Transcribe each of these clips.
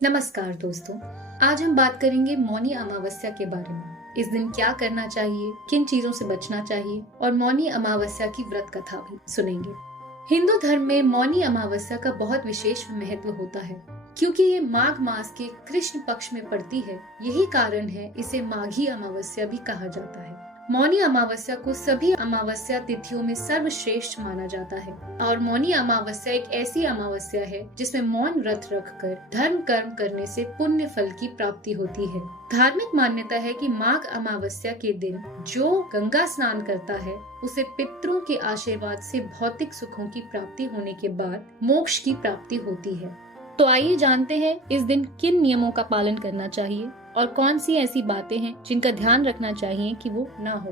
नमस्कार दोस्तों। आज हम बात करेंगे मौनी अमावस्या के बारे में। इस दिन क्या करना चाहिए, किन चीजों से बचना चाहिए और मौनी अमावस्या की व्रत कथा भी सुनेंगे। हिंदू धर्म में मौनी अमावस्या का बहुत विशेष महत्व होता है क्योंकि ये माघ मास के कृष्ण पक्ष में पड़ती है। यही कारण है इसे माघी अमावस्या भी कहा जाता है। मौनी अमावस्या को सभी अमावस्या तिथियों में सर्वश्रेष्ठ माना जाता है और मौनी अमावस्या एक ऐसी अमावस्या है जिसमें मौन व्रत रखकर धर्म कर्म करने से पुण्य फल की प्राप्ति होती है। धार्मिक मान्यता है कि माघ अमावस्या के दिन जो गंगा स्नान करता है उसे पितरों के आशीर्वाद से भौतिक सुखों की प्राप्ति होने के बाद मोक्ष की प्राप्ति होती है। तो आइए जानते हैं इस दिन किन नियमों का पालन करना चाहिए और कौन सी ऐसी बातें हैं जिनका ध्यान रखना चाहिए कि वो ना हो।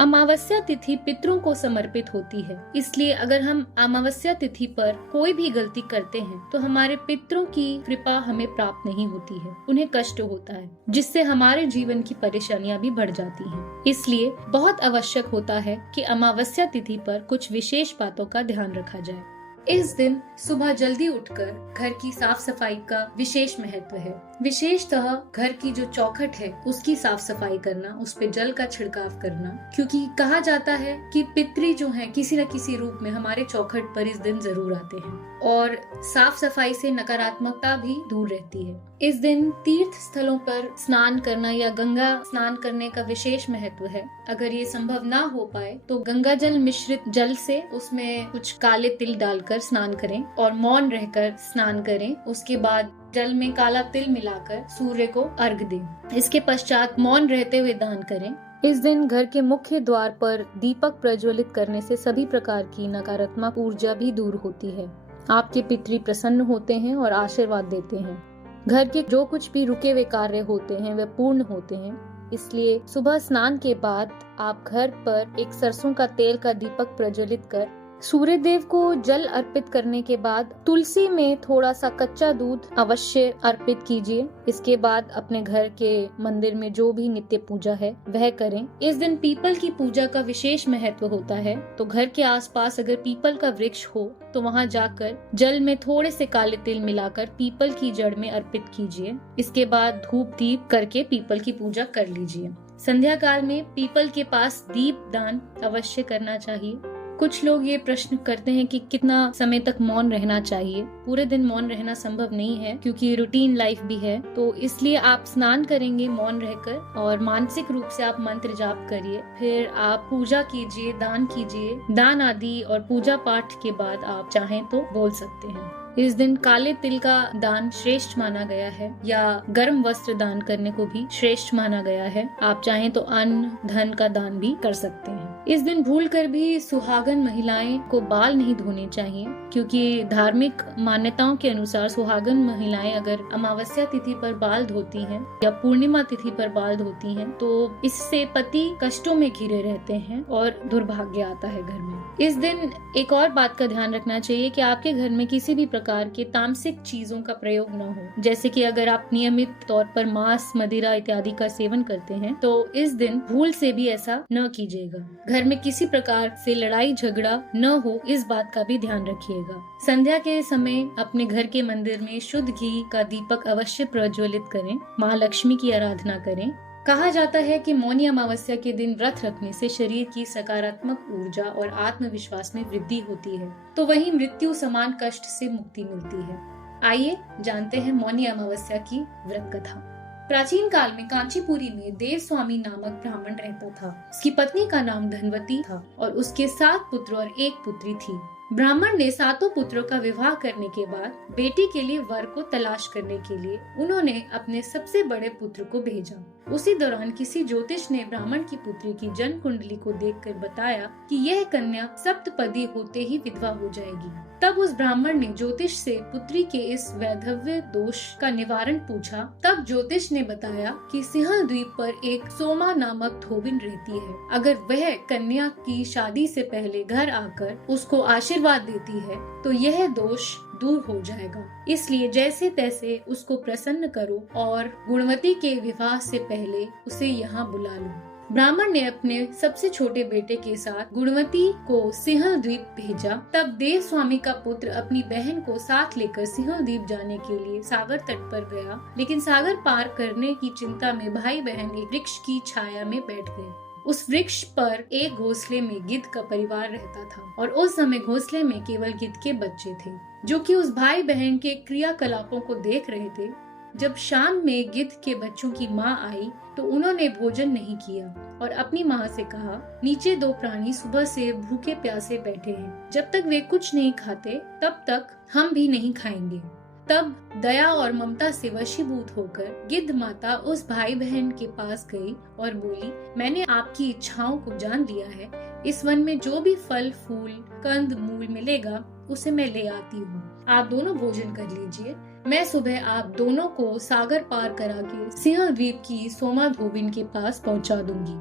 अमावस्या तिथि पितरों को समर्पित होती है, इसलिए अगर हम अमावस्या तिथि पर कोई भी गलती करते हैं तो हमारे पितरों की कृपा हमें प्राप्त नहीं होती है, उन्हें कष्ट होता है, जिससे हमारे जीवन की परेशानियां भी बढ़ जाती हैं। इसलिए बहुत आवश्यक होता है कि अमावस्या तिथि पर कुछ विशेष बातों का ध्यान रखा जाए। इस दिन सुबह जल्दी उठकर घर की साफ सफाई का विशेष महत्व है। विशेषतः घर की जो चौखट है उसकी साफ सफाई करना, उस पे जल का छिड़काव करना, क्योंकि कहा जाता है कि पितृ जो हैं किसी न किसी रूप में हमारे चौखट पर इस दिन जरूर आते हैं और साफ सफाई से नकारात्मकता भी दूर रहती है। इस दिन तीर्थ स्थलों पर स्नान करना या गंगा स्नान करने का विशेष महत्व है। अगर ये संभव ना हो पाए तो गंगा जल मिश्रित जल से उसमें कुछ काले तिल डालकर स्नान करें और मौन रहकर स्नान करें। उसके बाद जल में काला तिल मिलाकर सूर्य को अर्घ दें। इसके पश्चात मौन रहते हुए दान करें। इस दिन घर के मुख्य द्वार पर दीपक प्रज्वलित करने से सभी प्रकार की नकारात्मक ऊर्जा भी दूर होती है। आपके पितृ प्रसन्न होते हैं और आशीर्वाद देते हैं। घर के जो कुछ भी रुके हुए कार्य होते हैं वे पूर्ण होते हैं। इसलिए सुबह स्नान के बाद आप घर पर एक सरसों का तेल का दीपक प्रज्वलित कर सूर्य देव को जल अर्पित करने के बाद तुलसी में थोड़ा सा कच्चा दूध अवश्य अर्पित कीजिए। इसके बाद अपने घर के मंदिर में जो भी नित्य पूजा है वह करें। इस दिन पीपल की पूजा का विशेष महत्व होता है, तो घर के आसपास अगर पीपल का वृक्ष हो तो वहां जाकर जल में थोड़े से काले तिल मिलाकर पीपल की जड़ में अर्पित कीजिए। इसके बाद धूप दीप करके पीपल की पूजा कर लीजिए। संध्या काल में पीपल के पास दीप दान अवश्य करना चाहिए। कुछ लोग ये प्रश्न करते हैं कि कितना समय तक मौन रहना चाहिए। पूरे दिन मौन रहना संभव नहीं है क्योंकि रूटीन लाइफ भी है, तो इसलिए आप स्नान करेंगे मौन रहकर और मानसिक रूप से आप मंत्र जाप करिए। फिर आप पूजा कीजिए, दान कीजिए। दान आदि और पूजा पाठ के बाद आप चाहें तो बोल सकते हैं। इस दिन काले तिल का दान श्रेष्ठ माना गया है या गर्म वस्त्र दान करने को भी श्रेष्ठ माना गया है। आप चाहें तो अन्न धन का दान भी कर सकते हैं। इस दिन भूलकर भी सुहागन महिलाएं को बाल नहीं धोने चाहिए, क्योंकि धार्मिक मान्यताओं के अनुसार सुहागन महिलाएं अगर अमावस्या तिथि पर बाल धोती हैं या पूर्णिमा तिथि पर बाल धोती हैं तो इससे पति कष्टों में घिरे रहते हैं और दुर्भाग्य आता है घर में। इस दिन एक और बात का ध्यान रखना चाहिए कि आपके घर में किसी भी प्रकार के तामसिक चीजों का प्रयोग न हो। जैसे कि अगर आप नियमित तौर पर मांस मदिरा इत्यादि का सेवन करते हैं तो इस दिन भूल से भी ऐसा न कीजिएगा। घर में किसी प्रकार से लड़ाई झगड़ा न हो, इस बात का भी ध्यान रखिएगा। संध्या के समय अपने घर के मंदिर में शुद्ध घी का दीपक अवश्य प्रज्वलित करें। माँ लक्ष्मी की आराधना करें। कहा जाता है कि मौनी अमावस्या के दिन व्रत रखने से शरीर की सकारात्मक ऊर्जा और आत्मविश्वास में वृद्धि होती है, तो वहीं मृत्यु समान कष्ट से मुक्ति मिलती है। आइए जानते हैं मौनी अमावस्या की व्रत कथा। प्राचीन काल में कांचीपुरी में देव स्वामी नामक ब्राह्मण रहता था। उसकी पत्नी का नाम धनवती था और उसके 7 पुत्र और 1 पुत्री थी। ब्राह्मण ने 7 पुत्रों का विवाह करने के बाद बेटी के लिए वर को तलाश करने के लिए उन्होंने अपने सबसे बड़े पुत्र को भेजा। उसी दौरान किसी ज्योतिष ने ब्राह्मण की पुत्री की जन्म कुंडली को देखकर बताया कि यह कन्या सप्तपदी होते ही विधवा हो जाएगी। तब उस ब्राह्मण ने ज्योतिष से पुत्री के इस वैधव्य दोष का निवारण पूछा। तब ज्योतिष ने बताया कि सिंहल द्वीप पर एक सोमा नामक धोबिन रहती है। अगर वह कन्या की शादी से पहले घर आकर उसको आशीर्वाद देती है तो यह दोष दूर हो जाएगा। इसलिए जैसे तैसे उसको प्रसन्न करो और गुणवती के विवाह से पहले उसे यहाँ बुला लो। ब्राह्मण ने अपने सबसे छोटे बेटे के साथ गुणवती को सिंहल द्वीप भेजा। तब देव स्वामी का पुत्र अपनी बहन को साथ लेकर सिंहल द्वीप जाने के लिए सागर तट पर गया, लेकिन सागर पार करने की चिंता में भाई बहन एक वृक्ष की छाया में बैठ गए। उस वृक्ष पर एक घोंसले में गिद्ध का परिवार रहता था और उस समय घोंसले में केवल गिद्ध के बच्चे थे, जो कि उस भाई बहन के क्रियाकलापों को देख रहे थे। जब शाम में गिद्ध के बच्चों की माँ आई तो उन्होंने भोजन नहीं किया और अपनी माँ से कहा, नीचे दो प्राणी सुबह से भूखे प्यासे बैठे हैं, जब तक वे कुछ नहीं खाते तब तक हम भी नहीं खाएंगे। तब दया और ममता से वशीभूत होकर गिद्ध माता उस भाई बहन के पास गई और बोली, मैंने आपकी इच्छाओं को जान लिया है। इस वन में जो भी फल फूल कंद मूल मिलेगा उसे मैं ले आती हूँ। आप दोनों भोजन कर लीजिए। मैं सुबह आप दोनों को सागर पार करा के सिंहल द्वीप की सोमा धोबिन के पास पहुँचा दूंगी।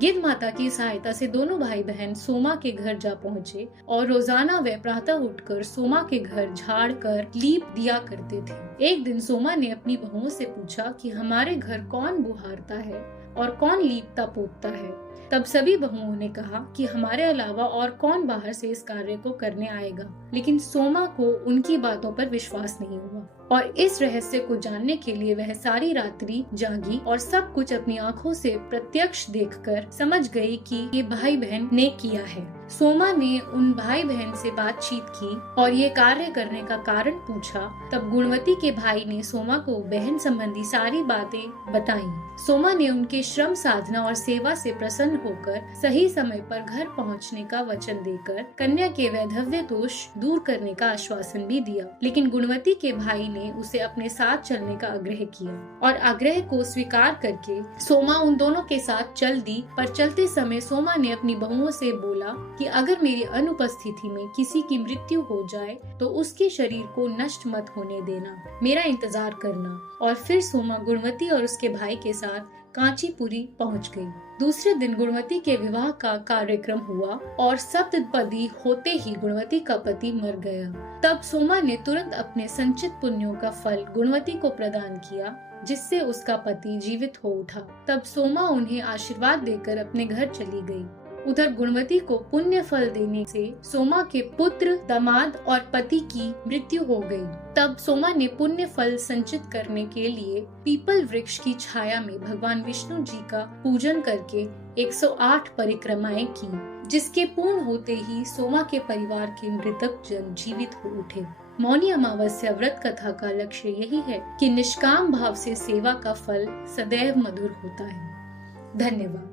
गिद्ध माता की सहायता से दोनों भाई बहन सोमा के घर जा पहुँचे और रोजाना वे प्रातः उठकर सोमा के घर झाड़ कर लीप दिया करते थे। एक दिन सोमा ने अपनी बहुओं से पूछा कि हमारे घर कौन बुहारता है और कौन लीपता पोतता है। तब सभी बहुओं ने कहा कि हमारे अलावा और कौन बाहर से इस कार्य को करने आएगा, लेकिन सोमा को उनकी बातों पर विश्वास नहीं हुआ और इस रहस्य को जानने के लिए वह सारी रात्रि जागी और सब कुछ अपनी आंखों से प्रत्यक्ष देखकर समझ गई कि ये भाई बहन ने किया है। सोमा ने उन भाई बहन से बातचीत की और ये कार्य करने का कारण पूछा। तब गुणवती के भाई ने सोमा को बहन संबंधी सारी बातें बताईं। सोमा ने उनके श्रम साधना और सेवा से प्रसन्न होकर सही समय पर घर पहुंचने का वचन देकर कन्या के वैधव्य दोष दूर करने का आश्वासन भी दिया, लेकिन गुणवती के भाई ने उसे अपने साथ चलने का आग्रह किया और आग्रह को स्वीकार करके सोमा उन दोनों के साथ चल दी। पर चलते समय सोमा ने अपनी बहुओं से बोला कि अगर मेरी अनुपस्थिति में किसी की मृत्यु हो जाए तो उसके शरीर को नष्ट मत होने देना, मेरा इंतजार करना। और फिर सोमा गुणवती और उसके भाई के साथ कांचीपुरी पहुंच गई। दूसरे दिन गुणवती के विवाह का कार्यक्रम हुआ और सप्तपदी होते ही गुणवती का पति मर गया। तब सोमा ने तुरंत अपने संचित पुण्यों का फल गुणवती को प्रदान किया, जिससे उसका पति जीवित हो उठा। तब सोमा उन्हें आशीर्वाद देकर अपने घर चली गई। उधर गुणवती को पुण्य फल देने से सोमा के पुत्र, दामाद और पति की मृत्यु हो गई। तब सोमा ने पुण्य फल संचित करने के लिए पीपल वृक्ष की छाया में भगवान विष्णु जी का पूजन करके 108 परिक्रमाएं की, जिसके पूर्ण होते ही सोमा के परिवार के मृतक जन जीवित हो उठे। मौनी अमावस्या व्रत कथा का लक्ष्य यही है कि निष्काम भाव से सेवा का फल सदैव मधुर होता है। धन्यवाद।